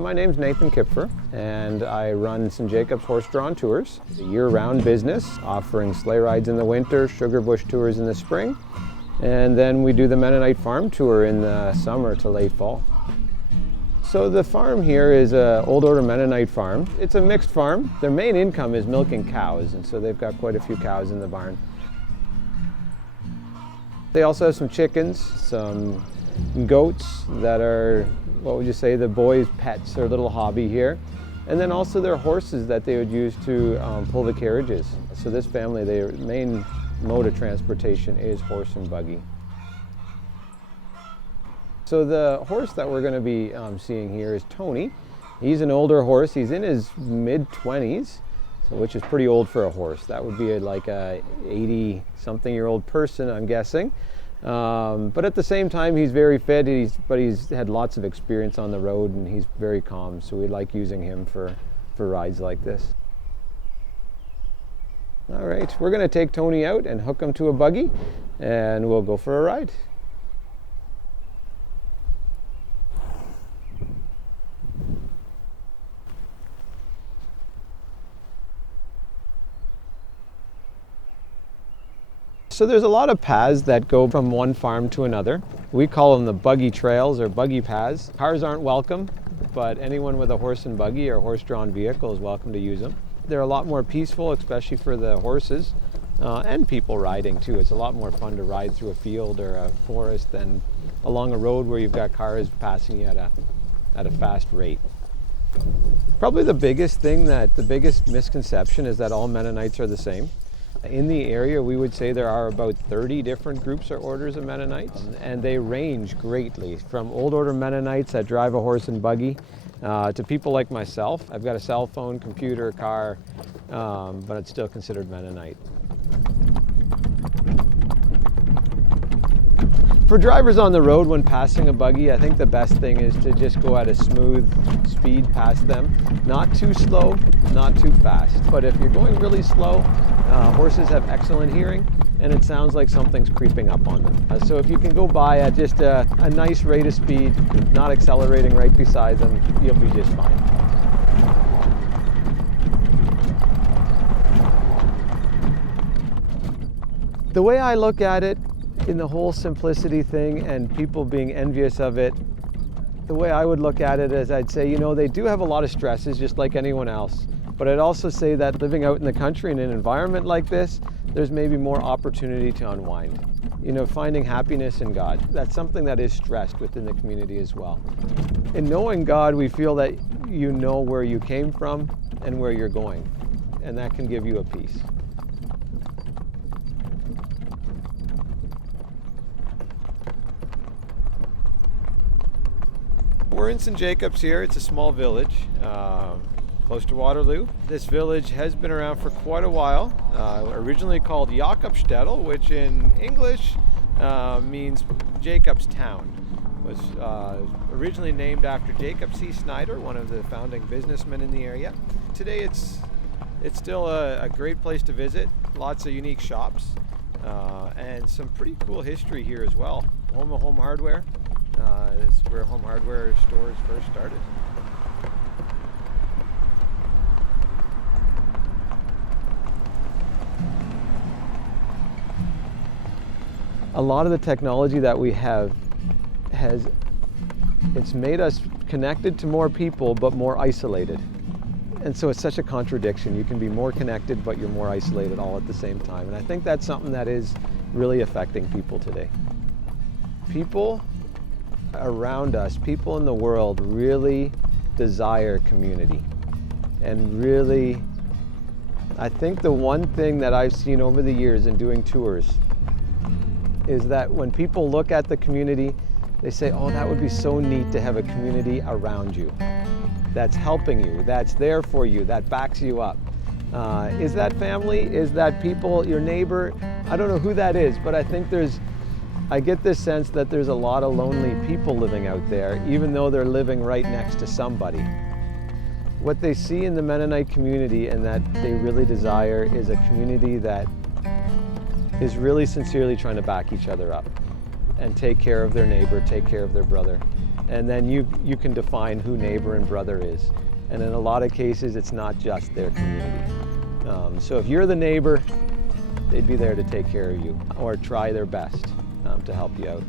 My name's Nathan Kipfer, and I run St. Jacobs horse-drawn tours. It's a year-round business, offering sleigh rides in the winter, sugar bush tours in the spring, and then we do the Mennonite farm tour in the summer to late fall. So the farm here is an old order Mennonite farm. It's a mixed farm. Their main income is milking cows, and so they've got quite a few cows in the barn. They also have some chickens, some goats that are, what would you say, the boys' pets, their little hobby here. And then also their horses that they would use to pull the carriages. So this family, their main mode of transportation is horse and buggy. So the horse that we're going to be seeing here is Tony. He's an older horse. He's in his mid-20s, so which is pretty old for a horse. That would be like a 80-something-year-old person, I'm guessing. But at the same time, he's very fit, but he's had lots of experience on the road, and he's very calm, so we like using him for rides like this. All right, we're going to take Tony out and hook him to a buggy, and we'll go for a ride. So there's a lot of paths that go from one farm to another. We call them the Buggy Trails or Buggy Paths. Cars aren't welcome, but anyone with a horse and buggy or horse-drawn vehicle is welcome to use them. They're a lot more peaceful, especially for the horses and people riding too. It's a lot more fun to ride through a field or a forest than along a road where you've got cars passing you at a fast rate. Probably the biggest misconception is that all Mennonites are the same. In the area, we would say there are about 30 different groups or orders of Mennonites, and they range greatly from old order Mennonites that drive a horse and buggy to people like myself. I've got a cell phone, computer, car, but it's still considered Mennonite. For drivers on the road when passing a buggy, I think the best thing is to just go at a smooth speed past them. Not too slow, not too fast. But if you're going really slow, horses have excellent hearing, and it sounds like something's creeping up on them. So if you can go by at just a nice rate of speed, not accelerating right beside them, you'll be just fine. The way I look at it, in the whole simplicity thing and people being envious of it, the way I would look at it is I'd say, they do have a lot of stresses just like anyone else. But I'd also say that living out in the country in an environment like this, there's maybe more opportunity to unwind. Finding happiness in God. That's something that is stressed within the community as well. In knowing God, we feel that you know where you came from and where you're going. And that can give you a peace. We're in St. Jacobs here. It's a small village close to Waterloo. This village has been around for quite a while. Originally called Jakobstedel, which in English means Jacob's Town. It was originally named after Jacob C. Snyder, one of the founding businessmen in the area. Today it's still a great place to visit. Lots of unique shops and some pretty cool history here as well. Home of home hardware. It's where home hardware stores first started. A lot of the technology that we have it's made us connected to more people but more isolated. And so it's such a contradiction. You can be more connected but you're more isolated all at the same time. And I think that's something that is really affecting people today. People around us, people in the world really desire community. And really, I think the one thing that I've seen over the years in doing tours is that when people look at the community, they say, oh, that would be so neat to have a community around you that's helping you, that's there for you, that backs you up. Is that family? Is that people, your neighbor? I don't know who that is, but I think I get this sense that there's a lot of lonely people living out there, even though they're living right next to somebody. What they see in the Mennonite community and that they really desire is a community that is really sincerely trying to back each other up and take care of their neighbor, take care of their brother. And then you can define who neighbor and brother is. And in a lot of cases, it's not just their community. So if you're the neighbor, they'd be there to take care of you or try their best to help you out.